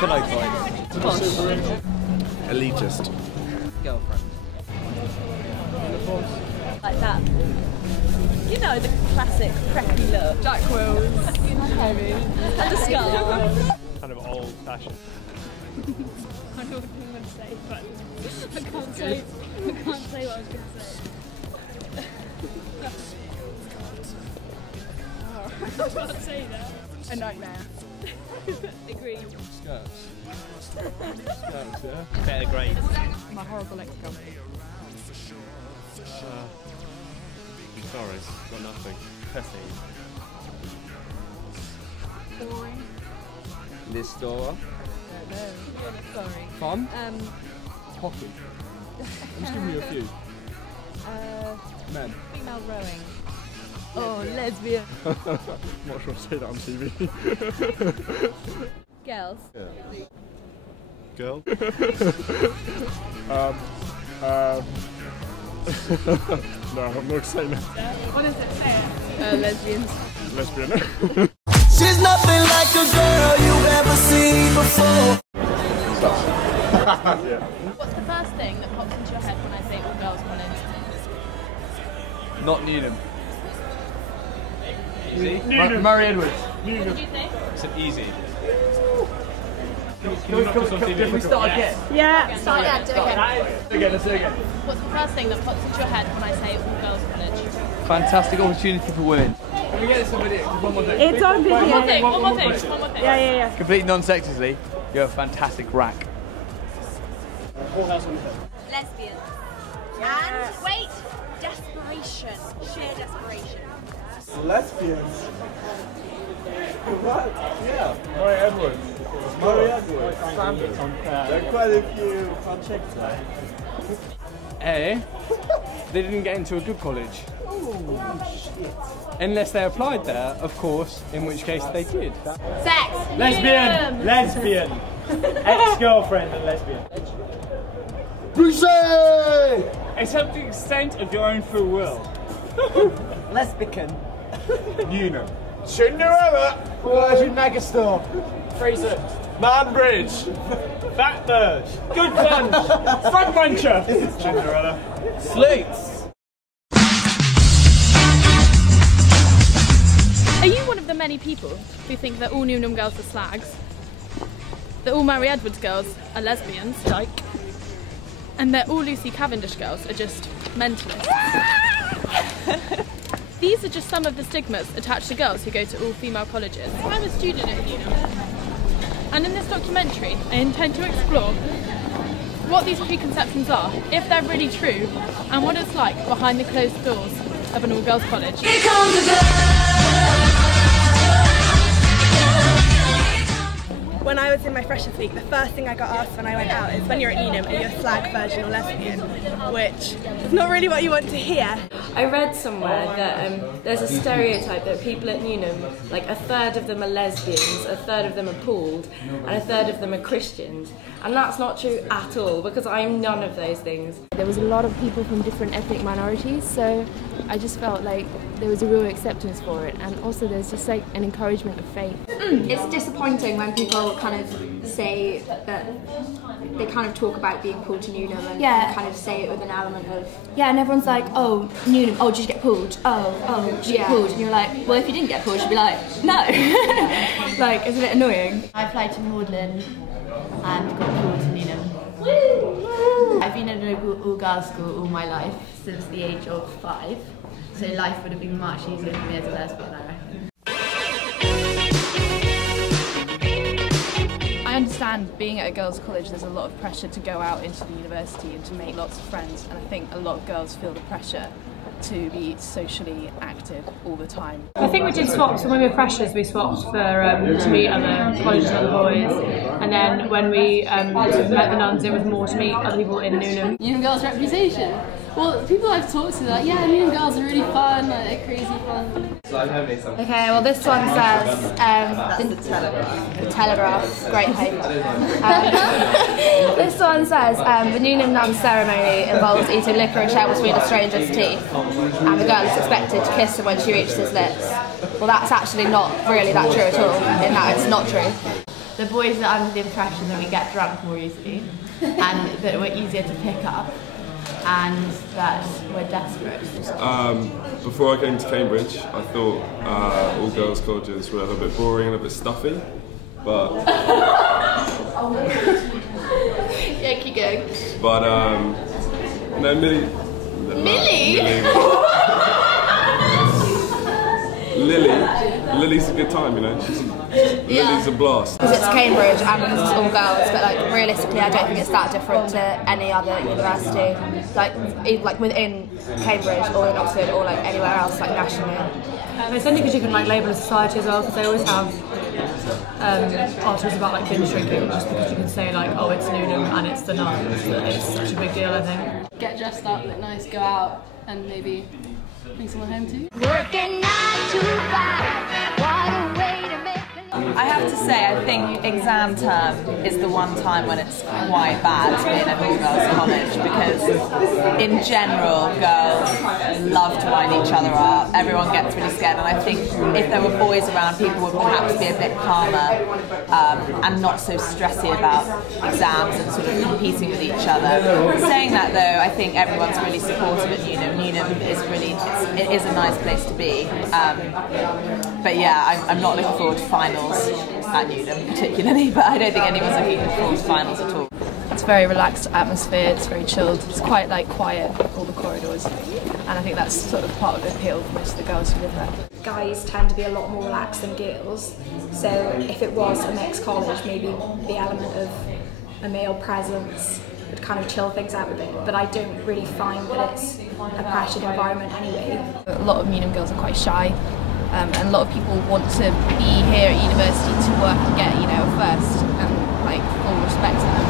can I find? Elitist. Girlfriend. Like that. You know, the classic preppy look. Jack Wills. Heavy. And a scarf. Kind of old fashioned. I know what I'm going to say, but I can't say what I was going to say. I can't say that. A nightmare. Agreed. Skirts. Skirts, yeah. Better grades. My horrible ex-girlfriend. Sorry, got nothing. Pessy. Boring. This store. No. Sorry. Fun? Hockey. I'm just giving you a few. Men. Female rowing. Oh, lesbian. I'm not sure I say that on TV. Girls. Yeah. Girl? No, I'm not saying that. What does it say? Lesbians. Lesbian. She's nothing like a girl you've ever seen before. Yeah. What's the first thing that pops into your head when I say all girls college? Not Newnham. Easy? Murray Edwards. What did you think? It's an easy. Can we start again? Yeah. Start again, do it again. Let's do it again. What's the first thing that pops into your head when I say all girls college? Fantastic opportunity for women. Can we get this on video? One more thing. It's on video. One more thing, one more thing, one more thing. Yeah. Completely non-sexistly, you're a fantastic rack. Lesbian. And wait, desperation. Sheer desperation. Lesbians. What? Yeah. Murray Edwards. Murray Edwards. There are quite a few fun chicks there. They didn't get into a good college. Oh, shit. Unless they applied there, of course, in which case they did. Sex. Lesbian! Lesbian! Ex-girlfriend and lesbian. Except to the extent of your own free will. Lesbian. Newnham. Cinderella. Virgin Megastore. Fraser. Man Bridge. Fat Bird. Good Punch. Front Puncher. Cinderella. Slates! Are you one of the many people who think that all Newnham girls are slags? That all Murray Edwards girls are lesbians? And that all Lucy Cavendish girls are just mentalists? These are just some of the stigmas attached to girls who go to all-female colleges. I'm a student at Newnham, and in this documentary I intend to explore what these preconceptions are, if they're really true, and what it's like behind the closed doors of an all-girls college. Here comes the girl. When I was in my freshers week, the first thing I got asked when I went out is, when you're at Newnham, are you a slag, virgin or lesbian? Which is not really what you want to hear. I read somewhere that there's a stereotype that people at Newnham, like a third of them are lesbians, a third of them are pooled, and a third of them are Christians. And that's not true at all, because I'm none of those things. There was a lot of people from different ethnic minorities, so I just felt like there was a real acceptance for it, and also there's just like an encouragement of faith. It's disappointing when people kind of say that they kind of talk about being pulled to Newnham and kind of say it with an element of and everyone's like, oh, Newnham, oh, did you get pulled? Oh, did you get pulled? And you're like, well, if you didn't get pulled, you'd be like, no. Like, it's a bit annoying. I applied to Magdalen and got pulled to Newnham. I've been at a local all-girls school all my life, since the age of 5, so life would have been much easier for me as a lesbian, I reckon. I understand being at a girls' college, there's a lot of pressure to go out into the university and to make lots of friends, and I think a lot of girls feel the pressure to be socially active all the time. I think we did swaps. When we were freshers, we swapped for to meet other colleges and other boys, and then when we met the nuns, it was more to meet other people in Newnham. Newnham girls' reputation? Well, people I've talked to, they're like, yeah, Newnham girls are really fun, like, they're crazy fun. Okay, well this one says, the Telegraph, great paper. This one says, the Newnham nun ceremony involves eating licorice out between a stranger's teeth, and the girl is expected to kiss him when she reaches his lips. Well, that's actually not really that true at all, in that it's not true. the boys are under the impression that we get drunk more easily and that we're easier to pick up and that we're desperate. Before I came to Cambridge, I thought all girls colleges were a little bit boring and a bit stuffy, but yeah, keep going. But no, Millie. Lily's a good time, you know. Lily's a blast. Because it's Cambridge and because it's all girls, but like realistically, I don't think it's that different to any other university. Like within Cambridge or in Oxford or like anywhere else, like nationally. It's only because you can like label a society as well, because they always have articles about like binge drinking, just because you can say like, oh, it's Newnham and it's the nuns. It's such a big deal, I think. Get dressed up, look nice, go out, and maybe bring someone home too. Working 9 to 5, what a way to make I have to say, I think exam term is the one time when it's quite bad in an all-girls college, because in general, girls love to wind each other up. Everyone gets really scared, and I think if there were boys around, people would perhaps be a bit calmer and not so stressy about exams and sort of competing with each other. Saying that though, I think everyone's really supportive at Newnham. Newnham is really, it is a nice place to be. But yeah, I'm not looking forward to finals at Newnham particularly, but I don't think anyone's looking forward to finals at all. It's a very relaxed atmosphere, it's very chilled, it's quite like quiet, all the corridors, and I think that's sort of part of the appeal for most of the girls who live there. Guys tend to be a lot more relaxed than girls, so if it was a mixed college, maybe the element of a male presence would kind of chill things out a bit, but I don't really find that it's a pressured environment anyway. A lot of Newnham girls are quite shy. And a lot of people want to be here at university to work and get, you know, first, and like full respect to them.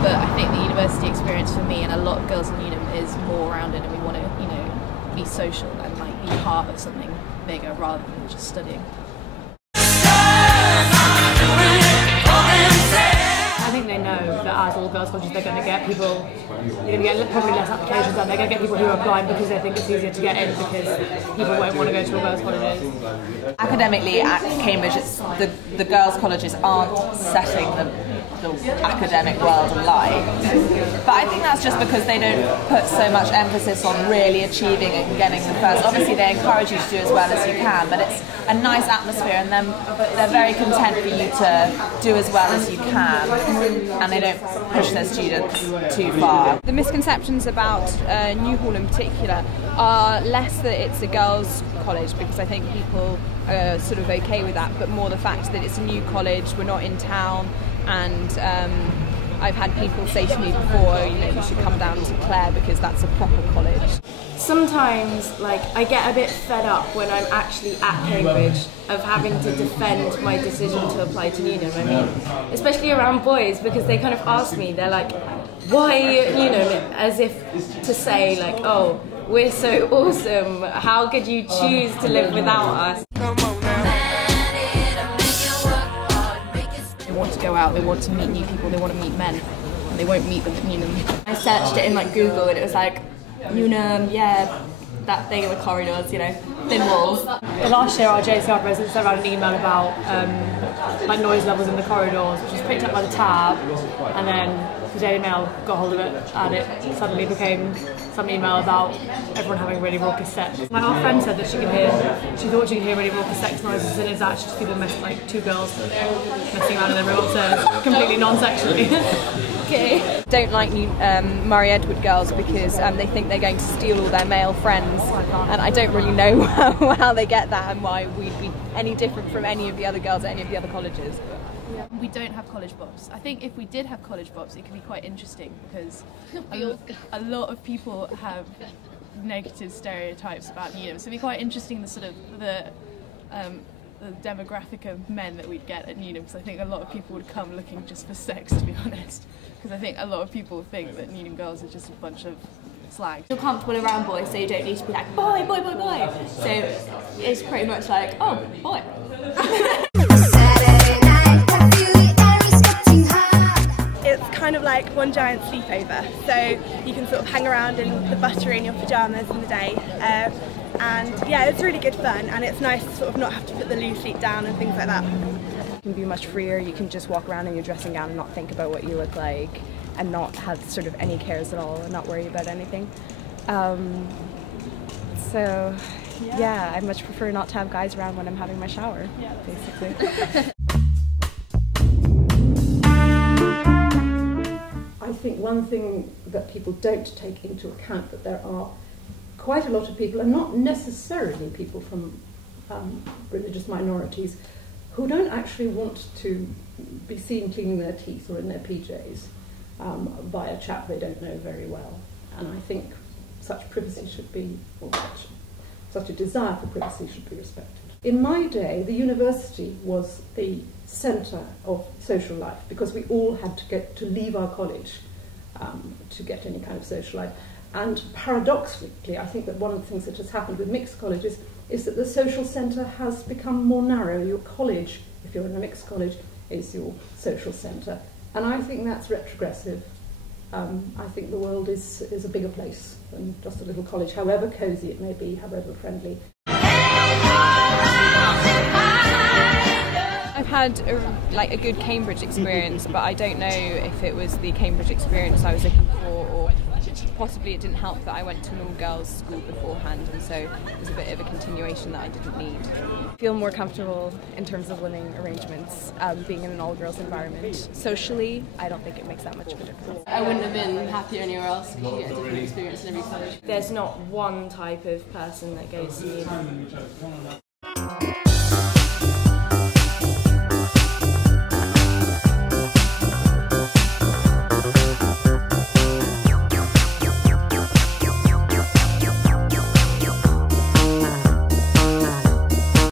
But I think the university experience for me and a lot of girls in Newnham is more rounded, and we want to, you know, be social and like be part of something bigger rather than just studying. I think they know that as all girls colleges they're going to get people, they're going to get probably less applications, and they're going to get people who are applying because they think it's easier to get in because people won't want to go to all girls colleges. Academically at Cambridge, the girls colleges aren't setting the academic world alight, but I think that's just because they don't put so much emphasis on really achieving and getting the first. Obviously they encourage you to do as well as you can, but it's a nice atmosphere, and they're very content for you to do as well as you can, and they don't push their students too far. The misconceptions about New Hall in particular are less that it's a girls' college, because I think people are sort of okay with that, but more the fact that it's a new college, we're not in town, and I've had people say to me before, you know, you should come down to Clare because that's a proper college. Sometimes, like, I get a bit fed up when I'm actually at Cambridge of having to defend my decision to apply to Newnham. I mean, especially around boys, because they kind of ask me, they're like, why Newnham? As if to say, like, oh, we're so awesome, how could you choose to live without us? They want to go out, they want to meet new people, they want to meet men, and they won't meet them at Newnham. I searched it in like Google and it was like, Newnham, yeah, that thing in the corridors, you know, thin walls. The last year our JCR president sent around an email about like noise levels in the corridors, which was picked up by the tab, and then the Daily Mail got hold of it, and it suddenly became some email about everyone having really raucous sex. Like our friend said that she thought she could hear really raucous sex noises, and it's actually just people like two girls messing around in the room upstairs, completely non-sexually. Okay. Don't like Murray Edward girls because they think they're going to steal all their male friends, and I don't really know how they get that and why we'd be any different from any of the other girls at any of the other colleges. We don't have college bops. I think if we did have college bops, it could be quite interesting, because a lot of people have negative stereotypes about Newnham, so it'd be quite interesting the sort of the demographic of men that we'd get at Newnham, because I think a lot of people would come looking just for sex, to be honest, because I think a lot of people think that Newnham girls are just a bunch of slags. You're comfortable around boys, so you don't need to be like, boy, boy, boy, boy. So it's pretty much like, oh, boy. It's kind of like one giant sleepover, so you can sort of hang around in the buttery in your pyjamas in the day, and yeah, it's really good fun, and it's nice to sort of not have to put the loo seat down and things like that. You can be much freer, you can just walk around in your dressing gown and not think about what you look like, and not have sort of any cares at all, and not worry about anything. So yeah, I much prefer not to have guys around when I'm having my shower, basically. I think one thing that people don't take into account, that there are quite a lot of people, and not necessarily people from religious minorities, who don't actually want to be seen cleaning their teeth or in their PJs by a chap they don't know very well. And I think such privacy should be, or such a desire for privacy should be respected. In my day, the university was the centre of social life, because we all had to leave our college to get any kind of social life. And paradoxically, I think that one of the things that has happened with mixed colleges is that the social centre has become more narrow. Your college, if you're in a mixed college, is your social centre. And I think that's retrogressive. I think the world is a bigger place than just a little college, however cosy it may be, however friendly. I've had a good Cambridge experience, but I don't know if it was the Cambridge experience I was looking for, or possibly it didn't help that I went to an all-girls school beforehand, and so it was a bit of a continuation that I didn't need. I feel more comfortable in terms of living arrangements being in an all-girls environment. Socially, I don't think it makes that much of a difference. I wouldn't have been happier anywhere else. You get a different experience in every college. There's not one type of person that goes to uni.